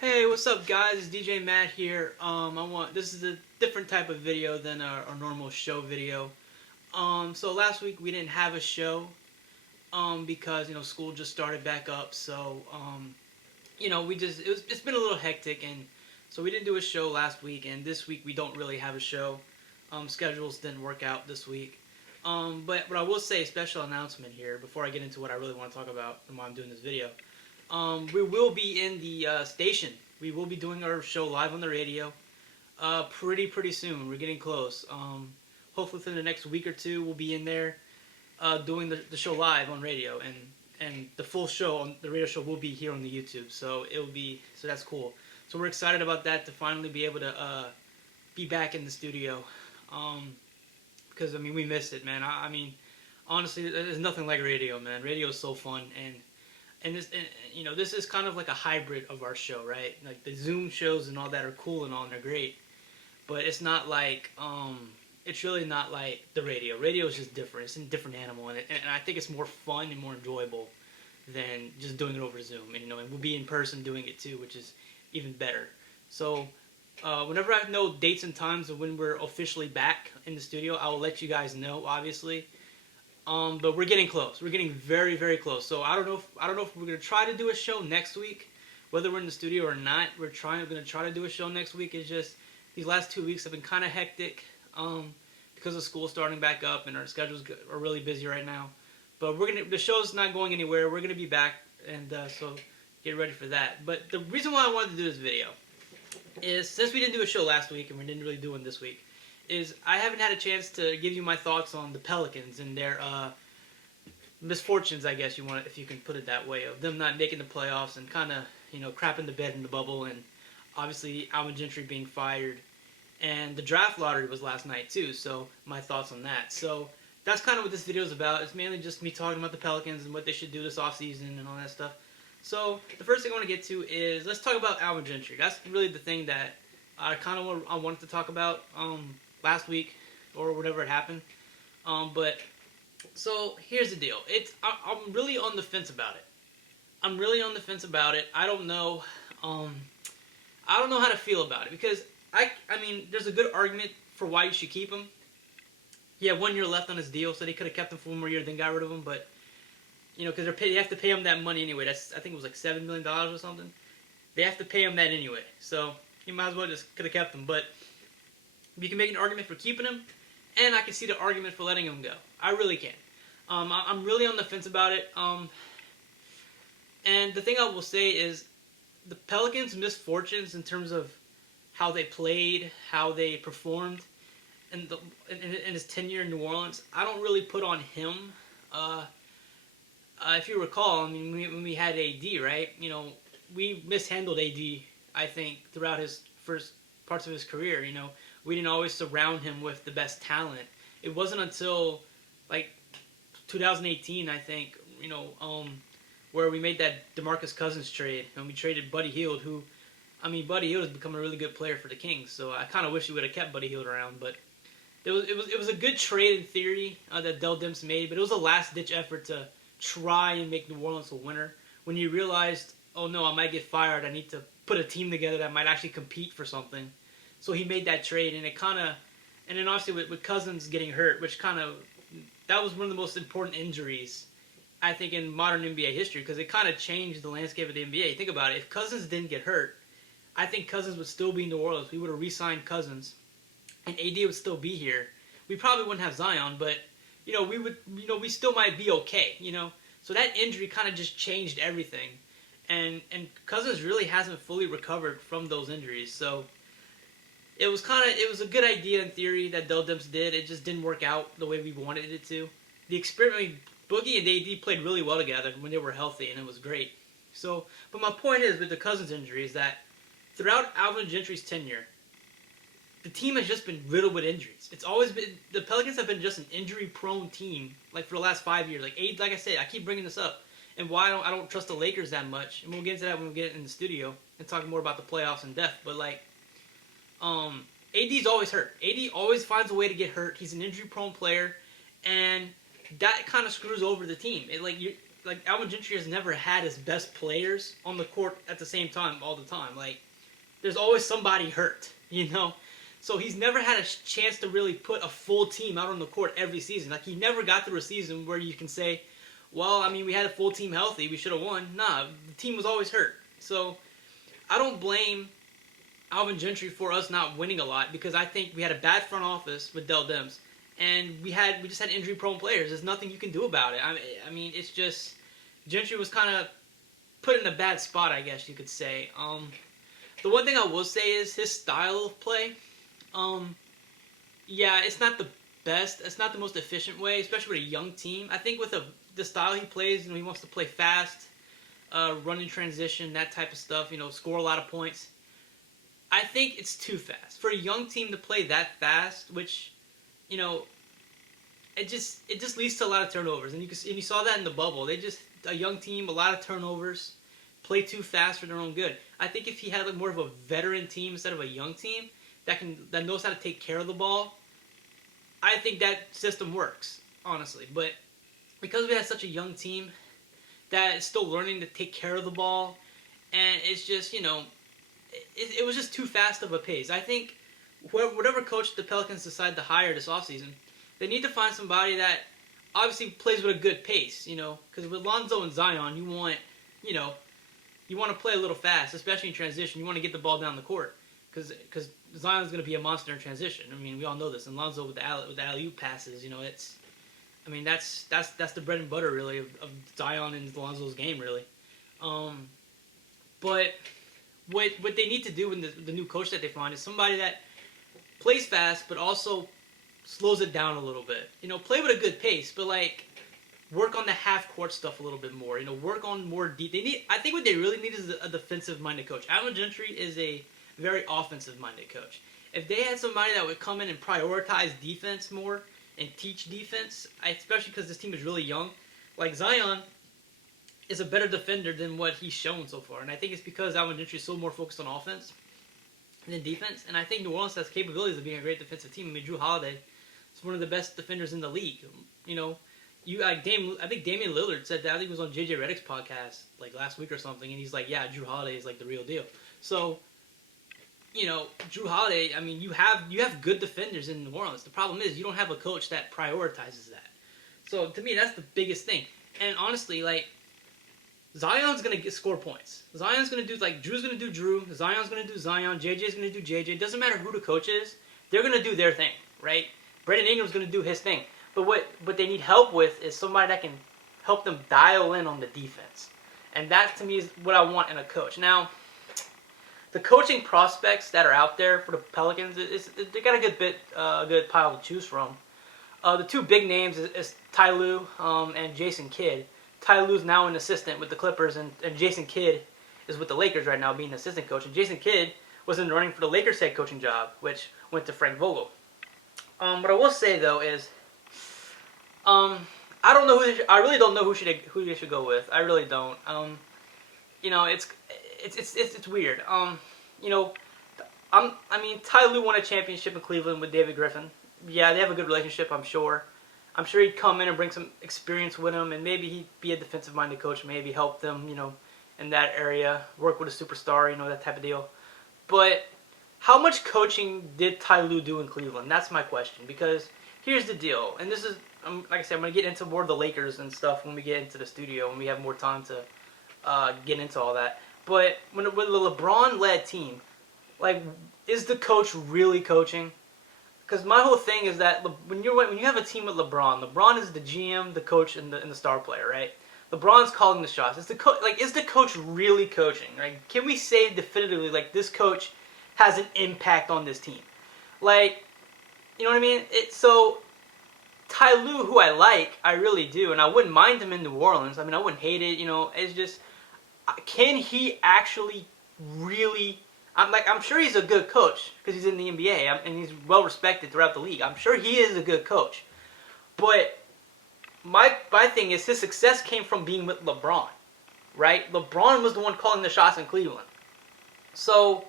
Hey, what's up, guys? It's DJ Matt here. This is a different type of video than our normal show video. So last week we didn't have a show because school just started back up. So it's been a little hectic, and so we didn't do a show last week, and this week we don't really have a show. Schedules didn't work out this week. But I will say a special announcement here before I get into what I really want to talk about and why I'm doing this video. We will be in the station. We will be doing our show live on the radio pretty soon. We're getting close. Hopefully within the next week or two, we'll be in there doing the show live on radio, and the full show on the radio show will be here on the YouTube. So that's cool. So we're excited about that, to finally be able to be back in the studio, because we miss it, man. I mean, honestly, there's nothing like radio, man. Radio is so fun, and this is kind of like a hybrid of our show, right? Like the Zoom shows and all that are cool and all, and they're great, but it's not like it's really not like the radio. Radio is just different. It's a different animal, and I think it's more fun and more enjoyable than just doing it over Zoom. And and we'll be in person doing it too, which is even better. So whenever I know dates and times of when we're officially back in the studio, I will let you guys know, obviously. But we're getting close. We're getting very close. So I don't know if we're gonna try to do a show next week, whether we're in the studio or not. We're gonna try to do a show next week. It's just these last 2 weeks have been kind of hectic because of school starting back up, and our schedules are really busy right now. But the show's not going anywhere. We're gonna be back, and so get ready for that. But the reason why I wanted to do this video is, since we didn't do a show last week and we didn't really do one this week, is I haven't had a chance to give you my thoughts on the Pelicans and their misfortunes, I guess if you can put it that way, of them not making the playoffs and kind of crapping the bed in the bubble, and obviously Gentry being fired, and the draft lottery was last night too. So my thoughts on that. So that's kind of what this video is about. It's mainly just me talking about the Pelicans and what they should do this offseason and all that stuff. So the first thing I want to get to is, let's talk about Gentry. That's really the thing that I wanted to talk about last week or whatever it happened. But so here's the deal. I'm really on the fence about it. I don't know. I don't know how to feel about it, because I mean, there's a good argument for why you should keep him. He had 1 year left on his deal, so they could have kept him for 1 more year, then got rid of him. But because they have to pay him that money anyway. I think it was like $7 million or something. They have to pay him that anyway, so you might as well just could have kept him. But you can make an argument for keeping him, and I can see the argument for letting him go. I really can. I'm really on the fence about it. And the thing I will say is, the Pelicans' misfortunes in terms of how they played, how they performed, and in his tenure in New Orleans, I don't really put on him. If you recall, when we had AD, right? We mishandled AD, I think, throughout his first parts of his career. We didn't always surround him with the best talent. It wasn't until like 2018, I think, where we made that DeMarcus Cousins trade, and we traded Buddy Hield, who, Buddy Hield has become a really good player for the Kings. So I kind of wish we would have kept Buddy Hield around. But it was a good trade in theory that Dell Demps made, but it was a last-ditch effort to try and make New Orleans a winner. When you realized, oh no, I might get fired, I need to put a team together that might actually compete for something. So he made that trade, and and then obviously with Cousins getting hurt, that was one of the most important injuries, I think, in modern NBA history, because it kind of changed the landscape of the NBA. Think about it. If Cousins didn't get hurt, I think Cousins would still be in New Orleans. We would have re-signed Cousins, and AD would still be here. We probably wouldn't have Zion, but we still might be okay. So that injury kind of just changed everything, and Cousins really hasn't fully recovered from those injuries. So it was a good idea in theory that Dell Demps did. It just didn't work out the way we wanted it to. The experiment, Boogie and AD played really well together when they were healthy, and it was great. So, but my point is, with the Cousins injury, is that throughout Alvin Gentry's tenure, the team has just been riddled with injuries. It's always been, the Pelicans have been just an injury-prone team, like for the last 5 years. Like I said, I keep bringing this up, and why I don't trust the Lakers that much. And we'll get into that when we get in the studio and talk more about the playoffs in depth. But AD's always hurt. AD always finds a way to get hurt. He's an injury-prone player, and that kind of screws over the team. like Alvin Gentry has never had his best players on the court at the same time all the time. Like there's always somebody hurt, So he's never had a chance to really put a full team out on the court every season. Like he never got through a season where you can say, well, I mean, we had a full team healthy, we should have won. Nah, the team was always hurt. So I don't blame Alvin Gentry for us not winning a lot because I think we had a bad front office with Dell Demps, and we just had injury-prone players. There's nothing you can do about it. I mean, it's just Gentry was kind of put in a bad spot, I guess you could say. The one thing I will say is his style of play. Yeah, it's not the best. It's not the most efficient way, especially with a young team. I think with the style he plays, he wants to play fast, run in transition, that type of stuff. Score a lot of points. I think it's too fast for a young team to play that fast, which, it just leads to a lot of turnovers, and you saw that in the bubble. A young team, a lot of turnovers, play too fast for their own good. I think if he had more of a veteran team instead of a young team that knows how to take care of the ball, I think that system works, honestly. But because we had such a young team that is still learning to take care of the ball, and it's just, it was just too fast of a pace. I think whatever coach the Pelicans decide to hire this offseason, they need to find somebody that obviously plays with a good pace, because with Lonzo and Zion, you want to play a little fast, especially in transition. You want to get the ball down the court, because Zion's going to be a monster in transition. I mean, we all know this. And Lonzo with the alley-oop passes, that's the bread and butter really of Zion and Lonzo's game really. But what they need to do in the new coach that they find is somebody that plays fast but also slows it down a little bit. Play with a good pace, but work on the half court stuff a little bit more. Work on more deep. I think what they really need is a defensive minded coach. Alvin Gentry is a very offensive minded coach. If they had somebody that would come in and prioritize defense more and teach defense, especially because this team is really young, like Zion is a better defender than what he's shown so far. And I think it's because Alvin Gentry is so more focused on offense than defense. And I think New Orleans has capabilities of being a great defensive team. I mean, Drew Holiday is one of the best defenders in the league. I think Damian Lillard said that. I think he was on JJ Redick's podcast last week or something, and he's like, yeah, Drew Holiday is the real deal. So, Drew Holiday, I mean, you have good defenders in New Orleans. The problem is you don't have a coach that prioritizes that. So to me, that's the biggest thing. And honestly, Zion's going to score points. Zion's going to do, Drew's going to do Drew. Zion's going to do Zion. JJ's going to do JJ. It doesn't matter who the coach is. They're going to do their thing, right? Brandon Ingram's going to do his thing. But what they need help with is somebody that can help them dial in on the defense. And that, to me, is what I want in a coach. Now, the coaching prospects that are out there for the Pelicans, they got a good pile to choose from. The two big names is Ty Lue and Jason Kidd. Ty Lue's now an assistant with the Clippers, and Jason Kidd is with the Lakers right now being an assistant coach. And Jason Kidd was in the running for the Lakers head coaching job, which went to Frank Vogel. What I will say, though, is I don't know I really don't know who they should go with. I really don't. It's weird. Ty Lue won a championship in Cleveland with David Griffin. Yeah, they have a good relationship, I'm sure. I'm sure he'd come in and bring some experience with him, and maybe he'd be a defensive-minded coach, maybe help them, in that area, work with a superstar, that type of deal. But how much coaching did Ty Lue do in Cleveland? That's my question, because here's the deal, and this is, like I said, I'm going to get into more of the Lakers and stuff when we get into the studio, when we have more time to get into all that. But with a LeBron-led team, is the coach really coaching? Because my whole thing is that when you have a team with LeBron is the GM, the coach, and the star player, right? LeBron's calling the shots. Is the coach really coaching? Right? Can we say definitively this coach has an impact on this team? You know what I mean? So Ty Lue, who I really do, and I wouldn't mind him in New Orleans. I mean, I wouldn't hate it. It's just, can he actually really? I'm sure he's a good coach because he's in the NBA and he's well respected throughout the league. I'm sure he is a good coach. But my thing is his success came from being with LeBron, right? LeBron was the one calling the shots in Cleveland. So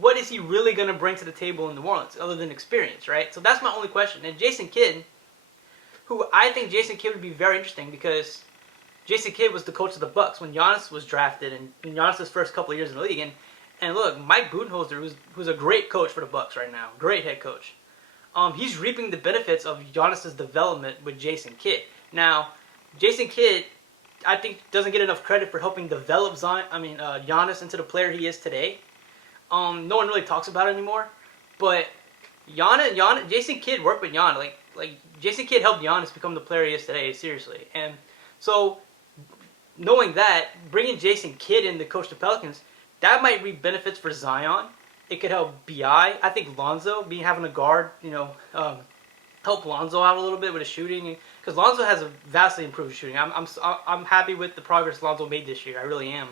what is he really going to bring to the table in New Orleans other than experience, right? So that's my only question. And Jason Kidd, who I think Jason Kidd would be very interesting because Jason Kidd was the coach of the Bucks when Giannis was drafted and in Giannis' first couple of years in the league. And look, Mike Budenholzer, who's a great coach for the Bucks right now, great head coach. He's reaping the benefits of Giannis' development with Jason Kidd. Now, Jason Kidd, I think, doesn't get enough credit for helping develop Giannis into the player he is today. No one really talks about it anymore, but Jason Kidd worked with Giannis. Like Jason Kidd helped Giannis become the player he is today. Seriously, and so knowing that, bringing Jason Kidd in to coach the Pelicans, that might reap benefits for Zion. It could help Bi. I think Lonzo, having a guard, help Lonzo out a little bit with his shooting, because Lonzo has a vastly improved shooting. I'm happy with the progress Lonzo made this year. I really am.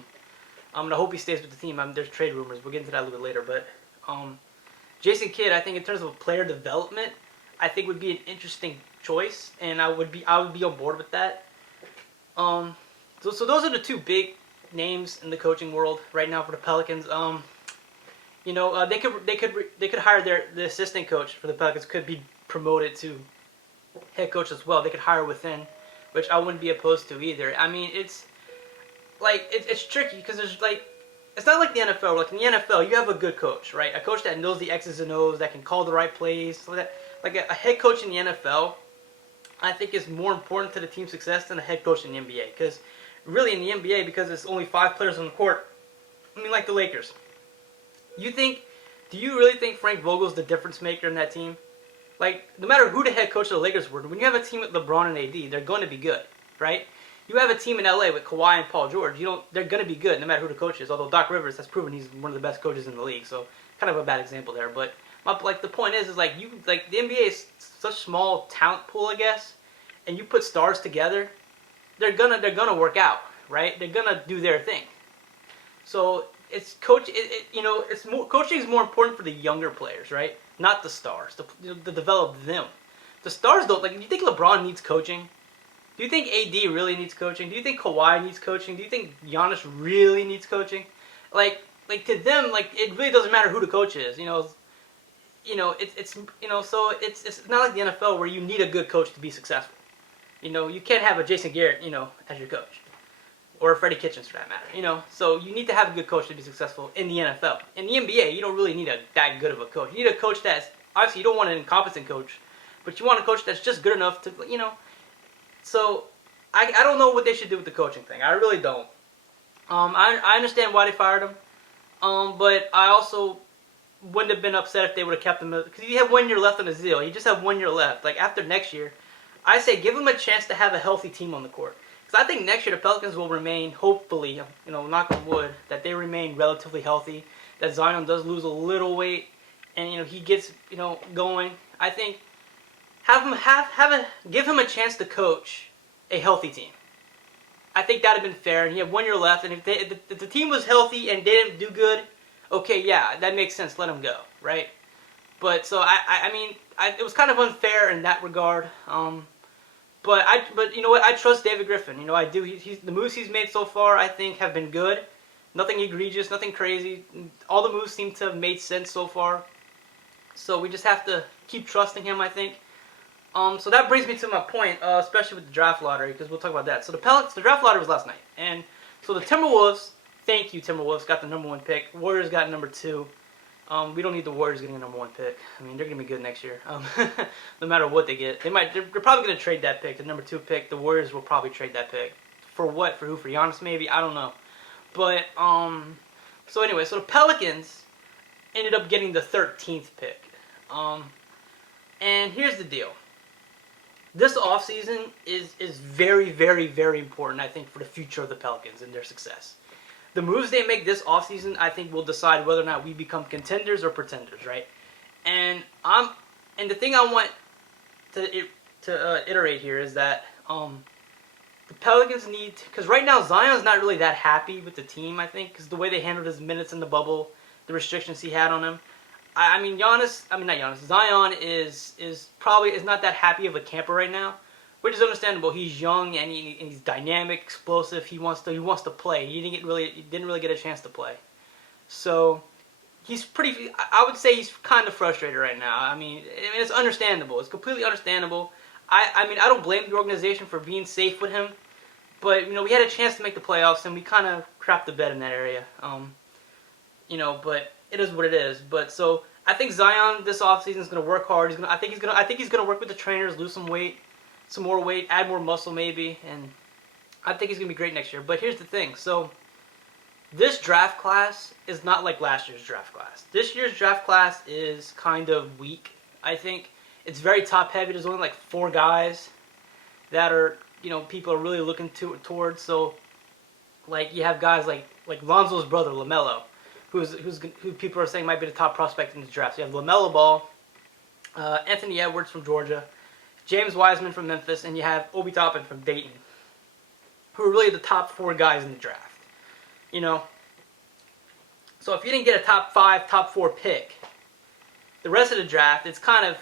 I hope he stays with the team. There's trade rumors. We'll get into that a little bit later, but Jason Kidd, I think in terms of player development, I think would be an interesting choice, and I would be on board with that. So those are the two big names in the coaching world right now for the Pelicans. They could hire the assistant coach for the Pelicans, could be promoted to head coach as well. They could hire within, which I wouldn't be opposed to either. I mean, it's tricky because it's not like the NFL. Like in the NFL, you have a good coach, right? A coach that knows the X's and O's, that can call the right plays. So that, like a head coach in the NFL, I think is more important to the team's success than a head coach in the NBA. Because really in the NBA, because it's only 5 players on the court, like the Lakers. Do you really think Frank Vogel's the difference maker in that team? Like, no matter who the head coach of the Lakers were, when you have a team with LeBron and AD, they're going to be good, right? You have a team in LA with Kawhi and Paul George, they're going to be good no matter who the coach is. Although Doc Rivers has proven he's one of the best coaches in the league, so kind of a bad example there. But the point is the NBA is such small talent pool, I guess, and you put stars together, they're gonna work out, right? They're gonna do their thing. So coaching is more important for the younger players, right? Not the stars, to develop them. The stars don't. Like, do you think LeBron needs coaching? Do you think AD really needs coaching? Do you think Kawhi needs coaching? Do you think Giannis really needs coaching? Like to them, it really doesn't matter who the coach is. So it's not like the NFL where you need a good coach to be successful. You can't have a Jason Garrett, as your coach, or a Freddie Kitchens for that matter. So you need to have a good coach to be successful in the NFL. In the NBA, you don't really need that good of a coach. You need a coach that's obviously, you don't want an incompetent coach, but you want a coach that's just good enough to. So I don't know what they should do with the coaching thing. I really don't. I understand why they fired him, but I also wouldn't have been upset if they would have kept him, because he had 1 year left on his deal. He just had 1 year left. Like, after next year, I say give him a chance to have a healthy team on the court. Because I think next year the Pelicans will remain, hopefully, knock on wood, that they remain relatively healthy, that Zion does lose a little weight, and he gets going. I think give him a chance to coach a healthy team. I think that'd have been fair, and he had 1 year left. And if the team was healthy and they didn't do good, okay, yeah, that makes sense. Let him go, right? But so it was kind of unfair in that regard. But you know what? I trust David Griffin. I do. The moves he's made so far, I think, have been good. Nothing egregious, nothing crazy. All the moves seem to have made sense so far. So we just have to keep trusting him, I think. So that brings me to my point, especially with the draft lottery, because we'll talk about that. So the draft lottery was last night, and so the Timberwolves. Thank you, Timberwolves. Got the number 1 pick. Warriors got number 2. We don't need the Warriors getting a number 1 pick. I mean, they're gonna be good next year. No matter what they get, they're probably gonna trade that pick, the number 2 pick. The Warriors will probably trade that pick for what? For who? For Giannis, maybe? I don't know. But so anyway, so the Pelicans ended up getting the 13th pick. And here's the deal. This offseason is very, very, very important, I think, for the future of the Pelicans and their success. The moves they make this offseason, I think, will decide whether or not we become contenders or pretenders, right? And the thing I want to iterate here is that the Pelicans need, because right now Zion's not really that happy with the team, I think, because the way they handled his minutes in the bubble, the restrictions he had on him. Zion is probably not that happy of a camper right now, which is understandable. He's young and he's dynamic, explosive. He wants to play. He didn't really get a chance to play, so I would say he's kind of frustrated right now. I mean, it's understandable. It's completely understandable. I mean, I don't blame the organization for being safe with him, but we had a chance to make the playoffs, and we kind of crapped the bed in that area. But it is what it is. But so I think Zion this offseason is going to work hard. I think he's going to work with the trainers, lose some weight, some more weight, add more muscle maybe, and I think he's going to be great next year. But here's the thing. So this draft class is not like last year's draft class. This year's draft class is kind of weak. I think it's very top heavy. There's only like 4 guys that are, people are really looking towards. So like you have guys like Lonzo's brother LaMelo, who people are saying might be the top prospect in the draft. So you have LaMelo Ball, Anthony Edwards from Georgia, James Wiseman from Memphis, and you have Obi Toppin from Dayton, who are really the top 4 guys in the draft. So if you didn't get a top 5, top 4 pick, the rest of the draft, it's kind of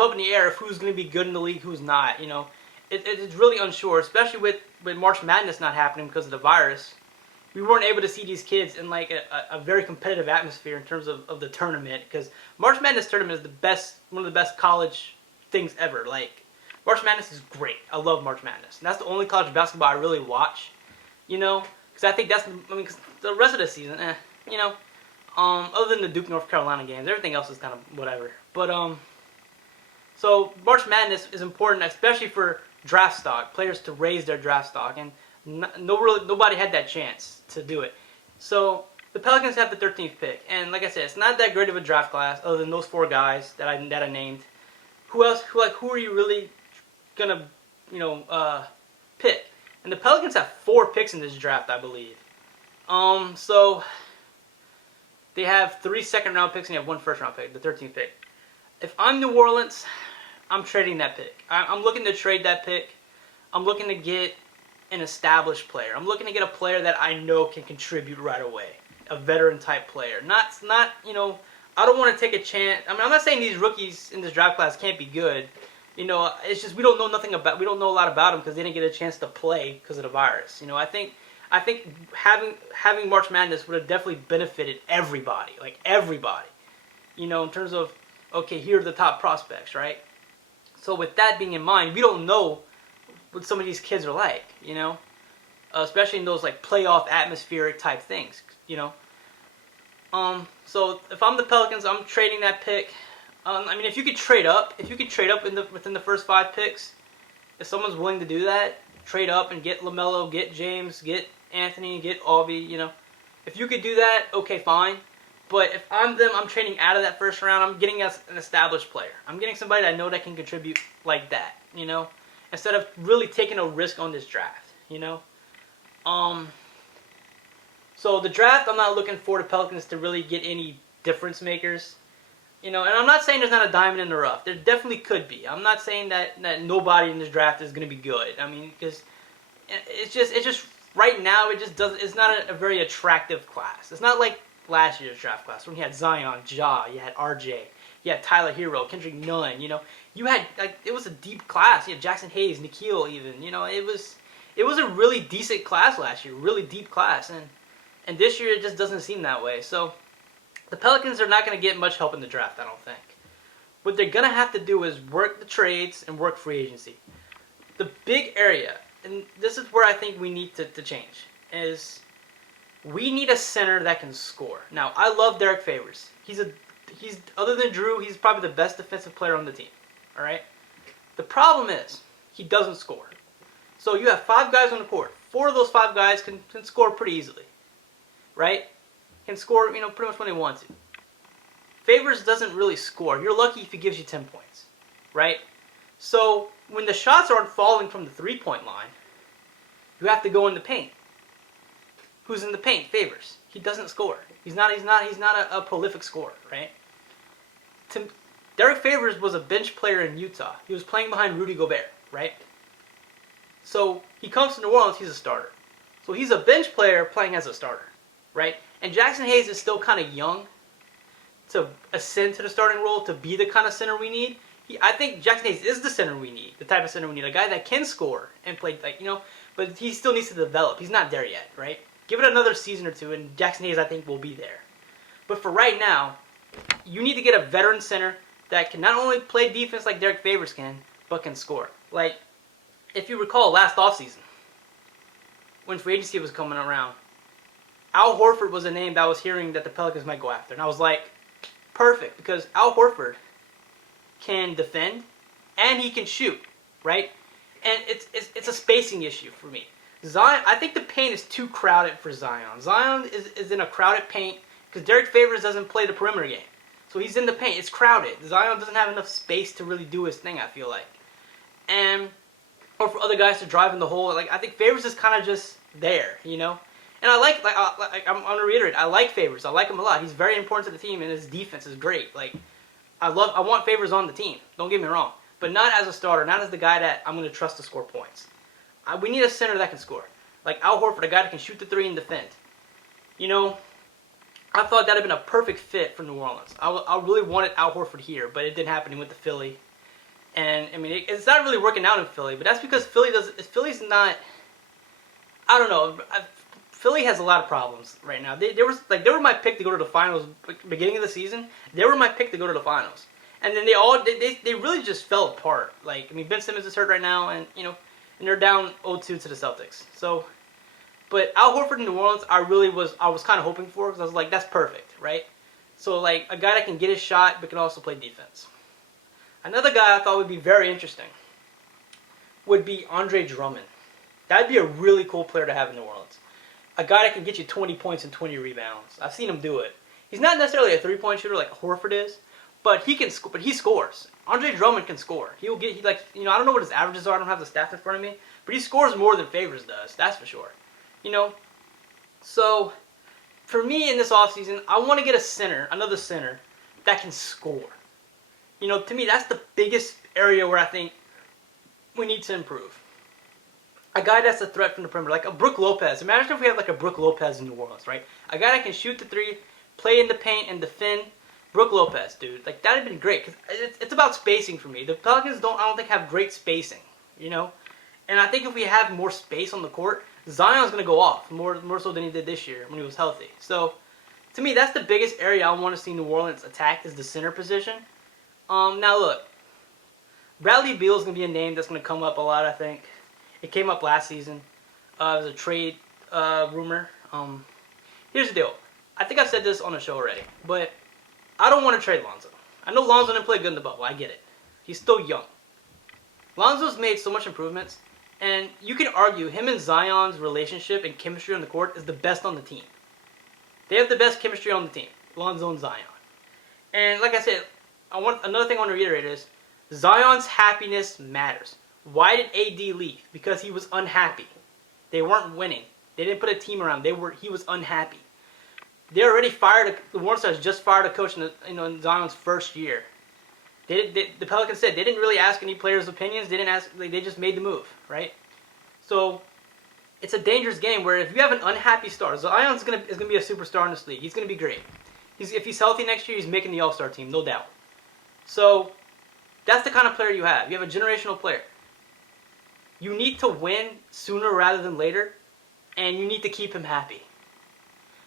up in the air of who's going to be good in the league, who's not. It's really unsure, especially with March Madness not happening because of the virus. We weren't able to see these kids in like a very competitive atmosphere in terms of the tournament, because March Madness tournament is one of the best college things ever. Like March Madness is great. I love March Madness, and that's the only college basketball I really watch. Because I think cause the rest of the season, other than the Duke North Carolina games, everything else is kind of whatever. But so March Madness is important, especially for draft stock players to raise their draft stock, and nobody had that chance to do it. So the Pelicans have the 13th pick, and like I said, it's not that great of a draft class other than those 4 guys that I named. Who else? Who are you really gonna pick? And the Pelicans have 4 picks in this draft, I believe. So they have 3 second-round picks and they have 1 first-round pick, the 13th pick. If I'm New Orleans, I'm trading that pick. I'm looking to trade that pick. I'm looking to get an established player. I'm looking to get a player that I know can contribute right away, a veteran-type player. Not I don't want to take a chance. I mean, I'm not saying these rookies in this draft class can't be good. It's just we don't know a lot about them because they didn't get a chance to play because of the virus. I think having March Madness would have definitely benefited everybody, like everybody. In terms of, okay, here are the top prospects, right? So with that being in mind, we don't know what some of these kids are like, especially in those like playoff atmospheric type things, So if I'm the Pelicans, I'm trading that pick. I mean, if you could trade up within the first 5 picks, if someone's willing to do that, trade up and get LaMelo, get James, get Anthony, get Obi, If you could do that, okay, fine. But if I'm them, I'm trading out of that first round. I'm getting us an established player. I'm getting somebody that I know that can contribute like that, Instead of really taking a risk on this draft, So the draft, I'm not looking for the Pelicans to really get any difference makers. And I'm not saying there's not a diamond in the rough. There definitely could be. I'm not saying that nobody in this draft is going to be good. I mean, because it's just right now it just doesn't. It's not a very attractive class. It's not like last year's draft class when you had Zion, Ja, you had RJ, you had Tyler Hero, Kendrick Nunn. You had it was a deep class. You had Jackson Hayes, Nikhil, even. It was a really decent class last year, really deep class, and this year it just doesn't seem that way. So the Pelicans are not going to get much help in the draft, I don't think. What they're going to have to do is work the trades and work free agency. The big area, and this is where I think we need to change, is we need a center that can score. Now, I love Derek Favors. He's other than Drew, he's probably the best defensive player on the team. All right? The problem is he doesn't score. So you have 5 guys on the court. 4 of those 5 guys can score pretty easily. Right? Can score, pretty much when they want to. Favors doesn't really score. You're lucky if he gives you 10 points, right? So when the shots aren't falling from the 3-point line, you have to go in the paint. Who's in the paint? Favors. He doesn't score. He's not a prolific scorer, right? Derek Favors was a bench player in Utah. He was playing behind Rudy Gobert, right? So he comes to New Orleans, he's a starter. So he's a bench player playing as a starter, right? And Jackson Hayes is still kind of young to ascend to the starting role, to be the kind of center we need. I think Jackson Hayes is the center we need, the type of center we need, a guy that can score and play, but he still needs to develop. He's not there yet, right? Give it another season or 2, and Jackson Hayes, I think, will be there. But for right now, you need to get a veteran center that can not only play defense like Derek Favors can, but can score. Like, if you recall last offseason, when free agency was coming around, Al Horford was a name that I was hearing that the Pelicans might go after. And I was like, perfect, because Al Horford can defend and he can shoot, right? And it's a spacing issue for me. Zion, I think the paint is too crowded for Zion. Zion is in a crowded paint because Derek Favors doesn't play the perimeter game. So he's in the paint. It's crowded. Zion doesn't have enough space to really do his thing, I feel like. And, or for other guys to drive in the hole. Like, I think Favors is kind of just there, you know? And I'm going to reiterate, I like Favors. I like him a lot. He's very important to the team, and his defense is great. Like, I want Favors on the team. Don't get me wrong. But not as a starter, not as the guy that I'm going to trust to score points. We need a center that can score. Like Al Horford, a guy that can shoot the three and defend. You know, I thought that would have been a perfect fit for New Orleans. I really wanted Al Horford here, but it didn't happen. He went to Philly. And, I mean, it's not really working out in Philly, but that's because Philly's not, I don't know. Philly has a lot of problems right now. They were my pick to go to the finals beginning of the season. They were my pick to go to the finals. And then they really just fell apart. Like, I mean, Ben Simmons is hurt right now, and, you know, and they're down 0-2 to the Celtics. So, but Al Horford in New Orleans, I was kind of hoping for, because I was like, that's perfect, right? So, like, a guy that can get his shot, but can also play defense. Another guy I thought would be very interesting would be Andre Drummond. That'd be a really cool player to have in New Orleans. A guy that can get you 20 points and 20 rebounds. I've seen him do it. He's not necessarily a three-point shooter like Horford is, but he scores. Andre Drummond can score. I don't know what his averages are. I don't have the stats in front of me, but he scores more than Favors does. That's for sure. You know, so for me in this offseason, I want to get another center that can score. You know, to me, that's the biggest area where I think we need to improve. A guy that's a threat from the perimeter, like a Brook Lopez. Imagine if we had like a Brook Lopez in New Orleans, right? A guy that can shoot the three, play in the paint, and defend. Brook Lopez, dude. Like, that'd have been great, because it's about spacing for me. The Pelicans I don't think, have great spacing, you know? And I think if we have more space on the court, Zion's going to go off, more so than he did this year when he was healthy. So, to me, that's the biggest area I want to see New Orleans attack, is the center position. Now, look. Bradley Beal's going to be a name that's going to come up a lot, I think. It came up last season. It was a trade rumor. Here's the deal. I think I said this on the show already, but I don't want to trade Lonzo. I know Lonzo didn't play good in the bubble. I get it. He's still young. Lonzo's made so much improvements, and you can argue him and Zion's relationship and chemistry on the court is the best on the team. They have the best chemistry on the team, Lonzo and Zion. And like I said, another thing I want to reiterate is Zion's happiness matters. Why did AD leave? Because he was unhappy. They weren't winning. They didn't put a team around. He was unhappy. They already the Warren Stars just fired a coach in Zion's first year. The Pelicans said they didn't really ask any players' opinions. They just made the move, right? So it's a dangerous game where if you have an unhappy star, Zion is gonna be a superstar in this league. He's gonna be great. If he's healthy next year, he's making the All-Star team, no doubt. So that's the kind of player you have. You have a generational player. You need to win sooner rather than later, and you need to keep him happy.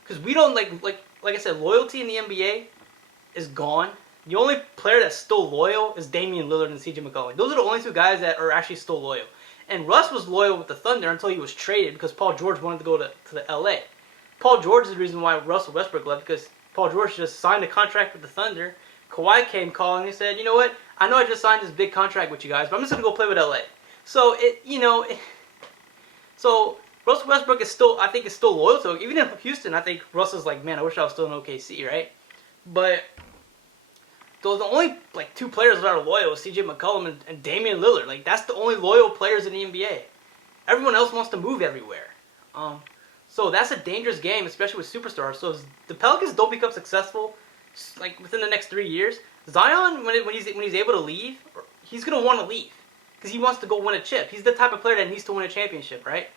Because we don't, like I said, loyalty in the NBA is gone. The only player that's still loyal is Damian Lillard and CJ McCollum. Those are the only two guys that are actually still loyal. And Russ was loyal with the Thunder until he was traded because Paul George wanted to go to the LA. Paul George is the reason why Russell Westbrook left, because Paul George just signed a contract with the Thunder. Kawhi came calling and said, you know what, I know I just signed this big contract with you guys, but I'm just going to go play with LA. So, so Russell Westbrook is still loyal to him. Even in Houston, I think Russell's like, man, I wish I was still in OKC, right? But the only two players that are loyal is CJ McCollum and Damian Lillard. Like, that's the only loyal players in the NBA. Everyone else wants to move everywhere. So that's a dangerous game, especially with superstars. So if the Pelicans don't become successful within the next 3 years, Zion, when he's able to leave, he's gonna want to leave because he wants to go win a chip. He's the type of player that needs to win a championship, right?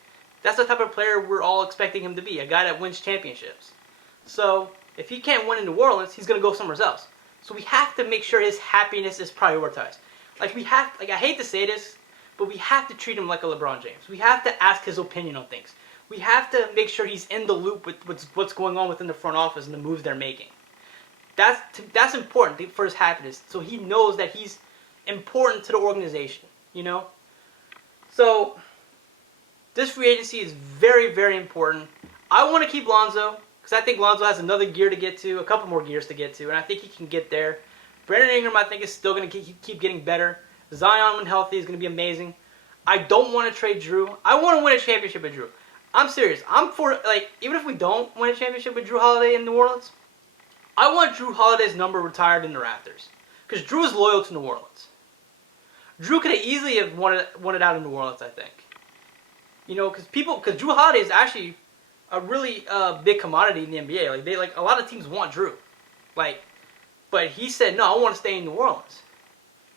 That's the type of player we're all expecting him to be, a guy that wins championships. So if he can't win in New Orleans, he's gonna go somewhere else. So we have to make sure his happiness is prioritized. I hate to say this, but we have to treat him like a LeBron James. We have to ask his opinion on things. We have to make sure he's in the loop with what's going on within the front office and the moves they're making. That's important for his happiness, so he knows that he's important to the organization, you know? So this free agency is very, very important. I want to keep Lonzo because I think Lonzo has another gear to get to, a couple more gears to get to, and I think he can get there. Brandon Ingram, I think, is still going to keep getting better. Zion, when healthy, is going to be amazing. I don't want to trade Drew. I want to win a championship with Drew. I'm serious. I'm for, like, even if we don't win a championship with Drew Holiday in New Orleans, I want Drew Holiday's number retired in the rafters. Because Drew is loyal to New Orleans. Drew could have easily have won it out in New Orleans, I think. You know, because Drew Holiday is actually a really big commodity in the NBA. Like a lot of teams want Drew. But he said, no, I want to stay in New Orleans.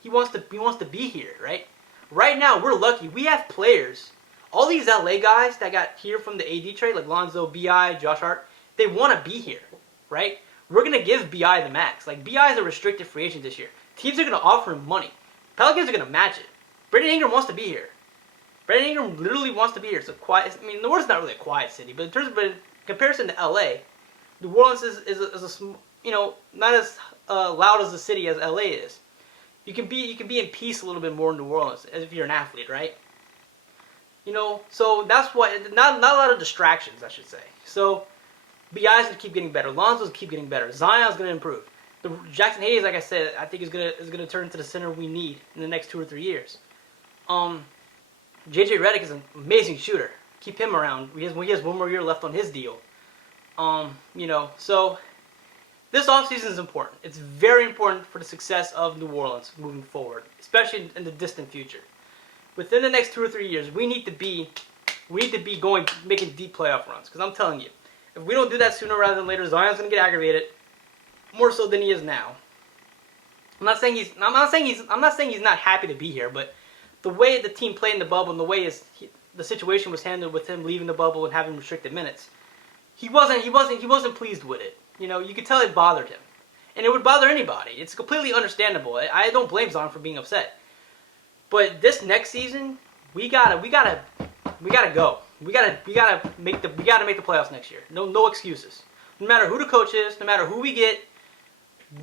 He wants to be here, right? Right now, we're lucky. We have players. All these LA guys that got here from the AD trade, like Lonzo, B.I., Josh Hart, they want to be here, right? We're going to give B.I. the max. Like, B.I. is a restricted free agent this year. Teams are going to offer him money. Pelicans are going to match it. Brandon Ingram wants to be here. Brandon Ingram literally wants to be here. It's a quiet. I mean, New Orleans is not really a quiet city, but in comparison to LA, New Orleans is not as loud as the city as LA is. You can be in peace a little bit more in New Orleans as if you're an athlete, right? You know, so that's why not a lot of distractions, I should say. So B.I.'s gonna keep getting better. Lonzo's keep getting better. Zion's gonna improve. Jackson Hayes, like I said, I think is gonna turn into the center we need in the next 2 or 3 years. J.J. Redick is an amazing shooter. Keep him around. He has 1 more year left on his deal. You know, so this offseason is important. It's very important for the success of New Orleans moving forward, especially in the distant future. Within the next 2 or 3 years, we need to be making deep playoff runs. Because I'm telling you, if we don't do that sooner rather than later, Zion's gonna get aggravated more so than he is now. I'm not saying he's not happy to be here, but the way the team played in the bubble and the way the situation was handled with him leaving the bubble and having restricted minutes, he wasn't pleased with it. You know, you could tell it bothered him, and it would bother anybody. It's completely understandable. I don't blame Zion for being upset. But this next season, we gotta go. We gotta make the playoffs next year. No excuses. No matter who the coach is, no matter who we get,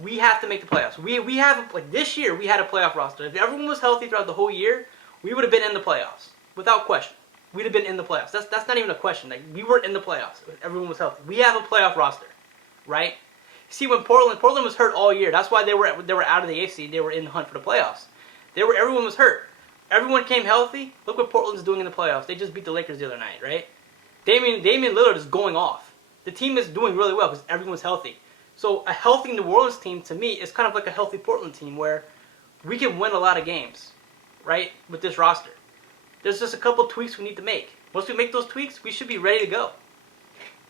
we have to make the playoffs. We have, like, this year we had a playoff roster. If everyone was healthy throughout the whole year, we would have been in the playoffs without question. We'd have been in the playoffs. That's not even a question. Like, we weren't in the playoffs if everyone was healthy. We have a playoff roster, right? See, when Portland was hurt all year, that's why they were out of the AFC. They were in the hunt for the playoffs. Everyone was hurt. Everyone came healthy. Look what Portland's doing in the playoffs. They just beat the Lakers the other night, right? Damian Lillard is going off. The team is doing really well because everyone's healthy. So a healthy New Orleans team, to me, is kind of like a healthy Portland team where we can win a lot of games, right, with this roster. There's just a couple tweaks we need to make. Once we make those tweaks, we should be ready to go.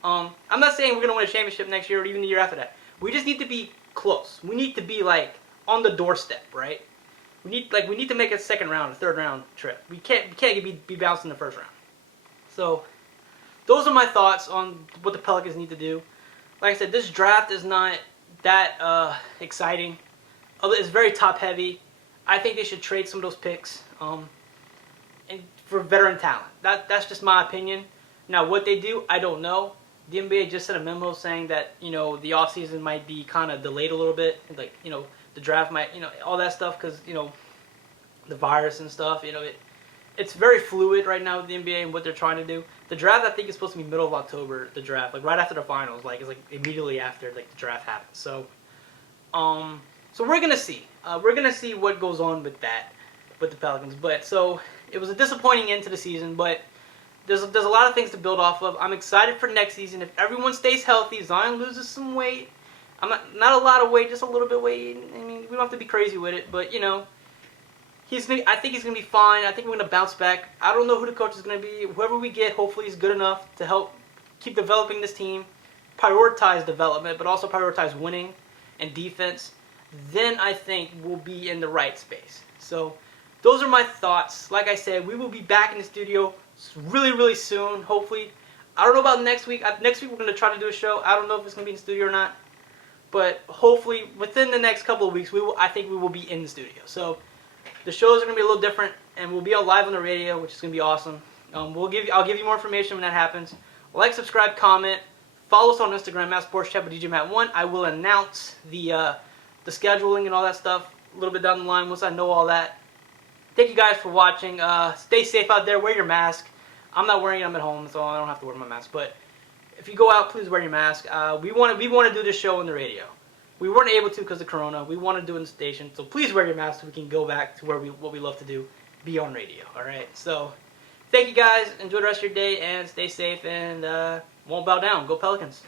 I'm not saying we're going to win a championship next year or even the year after that. We just need to be close. We need to be, like, on the doorstep, right? We need to make a second round, a third round trip. We can't be bounced in the first round. So those are my thoughts on what the Pelicans need to do. Like I said, this draft is not that exciting. It's very top heavy. I think they should trade some of those picks and for veteran talent. That's just my opinion. Now what they do, I don't know. The NBA just sent a memo saying that, you know, the offseason might be kind of delayed a little bit. Like, you know, the draft might, you know, all that stuff because, you know, the virus and stuff, you know, it's very fluid right now with the NBA and what they're trying to do. The draft, I think, is supposed to be middle of October, the draft, like right after the finals, like it's like immediately after like the draft happens. So we're going to see. We're going to see what goes on with that, with the Pelicans. But so it was a disappointing end to the season, but there's a lot of things to build off of. I'm excited for next season. If everyone stays healthy, Zion loses some weight. I'm not a lot of weight, just a little bit of weight. I mean, we don't have to be crazy with it, but you know, I think he's gonna be fine. I think we're gonna bounce back. I don't know who the coach is gonna be. Whoever we get, hopefully, is good enough to help keep developing this team, prioritize development, but also prioritize winning and defense. Then I think we'll be in the right space. So those are my thoughts. Like I said, we will be back in the studio really, really soon. Hopefully, I don't know about next week. Next week we're gonna try to do a show. I don't know if it's gonna be in the studio or not. But hopefully, within the next couple of weeks, I think we will be in the studio. So the shows are going to be a little different, and we'll be on live on the radio, which is going to be awesome. I'll give you more information when that happens. Like, subscribe, comment, follow us on Instagram at Sportschat with DJ Matt 1. I will announce the scheduling and all that stuff a little bit down the line once I know all that. thank you guys for watching. Stay safe out there. Wear your mask. I'm not wearing it. I'm at home, so I don't have to wear my mask. But if you go out, please wear your mask. We want to do this show on the radio. We weren't able to because of Corona. We want to do it in the station, so please wear your mask so we can go back to what we love to do, be on radio. All right. So thank you guys. Enjoy the rest of your day and stay safe and won't bow down. Go Pelicans.